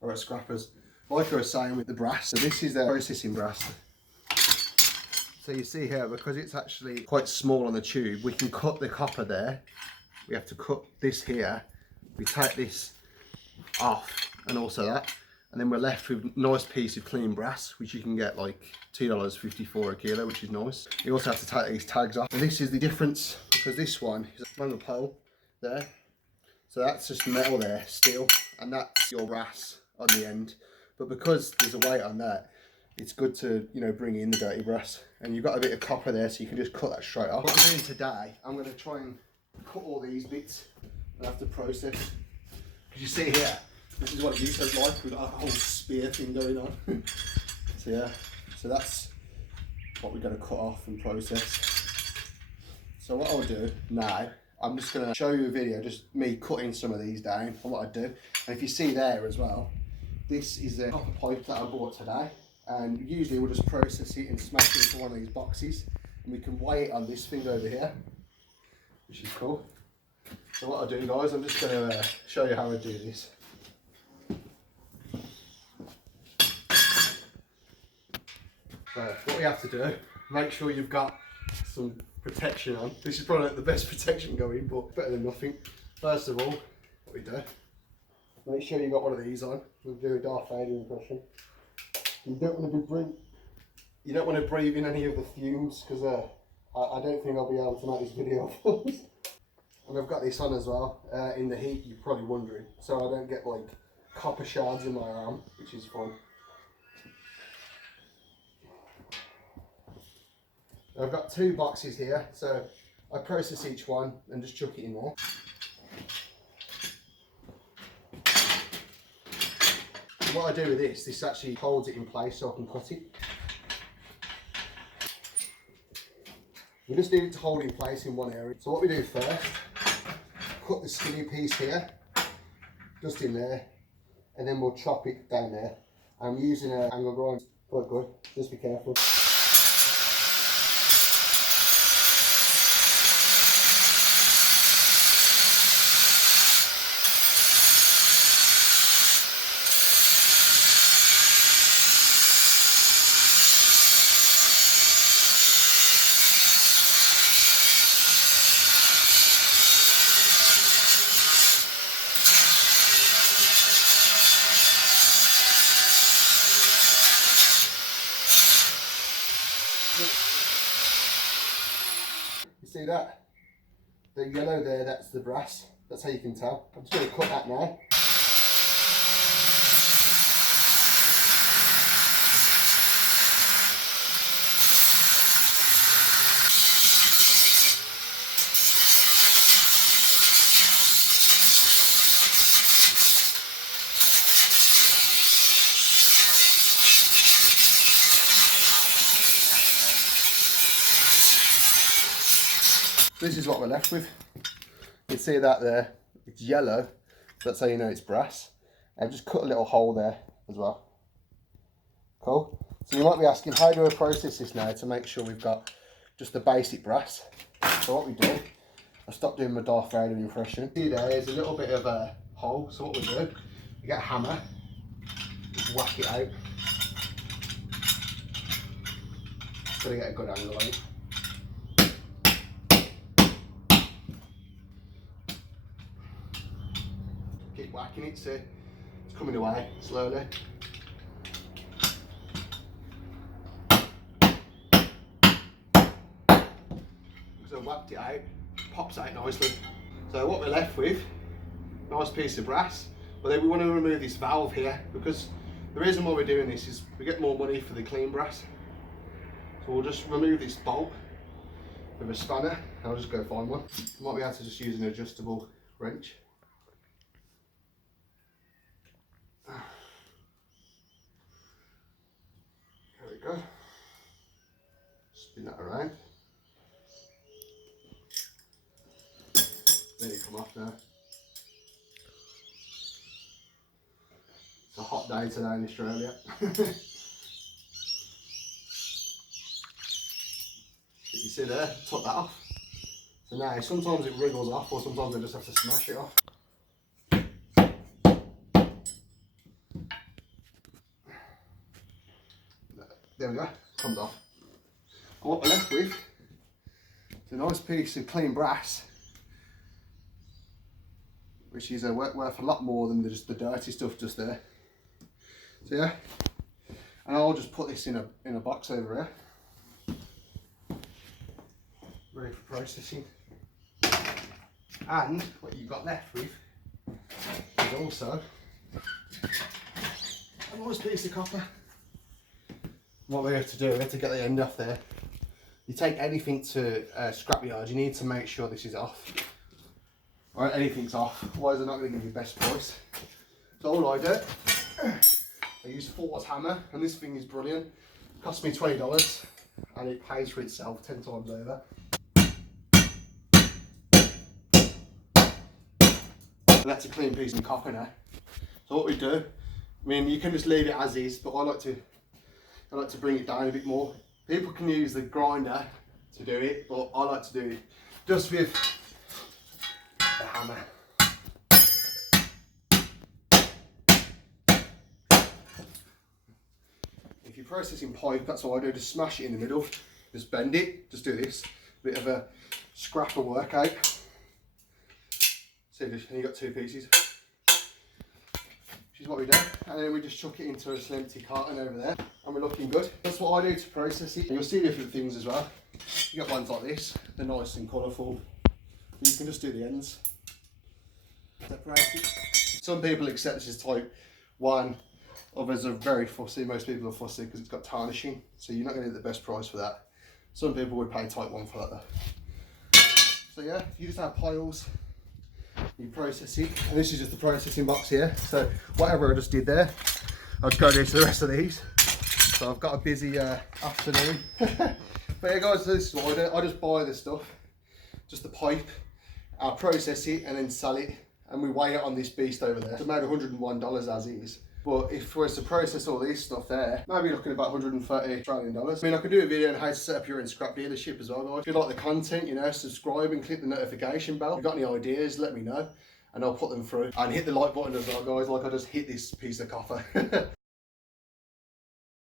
or at scrappers. Like I was saying with the brass, so this is the processing brass. So you see here, because it's actually quite small on the tube, we can cut the copper there. We have to cut this here. We take this off and also that. And then we're left with a nice piece of clean brass, which you can get like $2.54 a kilo, which is nice. You also have to take these tags off. And this is the difference, because this one is on the pole there. So that's just metal there, steel, and that's your brass on the end. But because there's a weight on that, it's good to, you know, bring in the dirty brass. And you've got a bit of copper there, so you can just cut that straight off. What I'm doing today, I'm going to try and cut all these bits and have to process. Because you see here, this is what it is like. We've got a whole spear thing going on. So yeah, so that's what we're going to cut off and process. So what I'll do now, I'm just going to show you a video, just me cutting some of these down and what I do. And if you see there as well, this is a copper pipe that I bought today. And usually we'll just process it and smash it into one of these boxes. And we can weigh it on this thing over here, which is cool. So what I'll do, guys, I'm just going to show you how I do this. So what we have to do, make sure you've got some protection on. This is probably not the best protection going, but better than nothing. First of all, what we do, make sure you've got one of these on. We'll do a Darth Vader impression. You don't want to breathe in any of the fumes, because I don't think I'll be able to make this video. And I've got this on as well, in the heat, you're probably wondering, so I don't get like copper shards in my arm, which is fun. I've got two boxes here, so I process each one and just chuck it in there. And what I do with this actually holds it in place so I can cut it. We just need it to hold in place in one area. So what we do first, cut the skinny piece here, just in there, and then we'll chop it down there. I'm using an angle grind, quite good, just be careful. You see that? The yellow there, that's the brass. That's how you can tell. I'm just going to cut that now. This is what we're left with. You can see that there, it's yellow, so that's how you know it's brass. I've just cut a little hole there as well. Cool. So you might be asking, how do I process this now to make sure we've got just the basic brass? So what we do, I stopped doing my Darth Vader impression. See there's a little bit of a hole, so what we do, we get a hammer, just whack it out. Gotta get a good angle on it. Keep whacking it, see, it's coming away slowly. So I whacked it out, pops out nicely. So what we're left with, nice piece of brass, but then we want to remove this valve here, because the reason why we're doing this is we get more money for the clean brass. So we'll just remove this bolt with a spanner. I'll just go find one. You might be able to just use an adjustable wrench. There we go. Spin that around. There you come off now. It's a hot day today in Australia. You see there, took that off. So now sometimes it wriggles off, or sometimes I just have to smash it off. There we go, comes off. And what we're left with is a nice piece of clean brass, which is worth a lot more than just the dirty stuff just there. So yeah, and I'll just put this in a box over here, ready for processing. And what you've got left with is also a nice piece of copper. What we have to do, we have to get the end off there. You take anything to scrapyard, you need to make sure this is off. Alright, anything's off, otherwise they're not going to give you the best price. So all I do, I use Force hammer, and this thing is brilliant. It cost me $20 and it pays for itself 10 times over. And that's a clean piece of copper now. So what we do, I mean, you can just leave it as is, but I like to bring it down a bit more. People can use the grinder to do it, but I like to do it just with the hammer. If you're processing pipe, that's what I do, just smash it in the middle, just bend it, just do this, bit of a scrapper workout. So you've got two pieces, which is what we do, and then we just chuck it into an empty carton over there, and we're looking good. That's what I do to process it. And you'll see different things as well. You got ones like this, they're nice and colourful. You can just do the ends, separate it. Some people accept this as type 1, others are very fussy. Most people are fussy because it's got tarnishing, so you're not going to get the best price for that. Some people would pay type 1 for that though. So yeah, you just have piles, you process it, and this is just the processing box here. So whatever I just did there, I'll go into the rest of these. So I've got a busy afternoon. But yeah guys, this is what I do. I just buy this stuff, just the pipe, I'll process it and then sell it, and we weigh it on this beast over there. It's made $101 as is. But if we were to process all this stuff there, maybe you're looking at about 130 Australian dollars. I mean, I could do a video on how to set up your own scrap dealership as well, guys. If you like the content, you know, subscribe and click the notification bell. If you've got any ideas, let me know, and I'll put them through. And hit the like button as well, guys, like I just hit this piece of copper.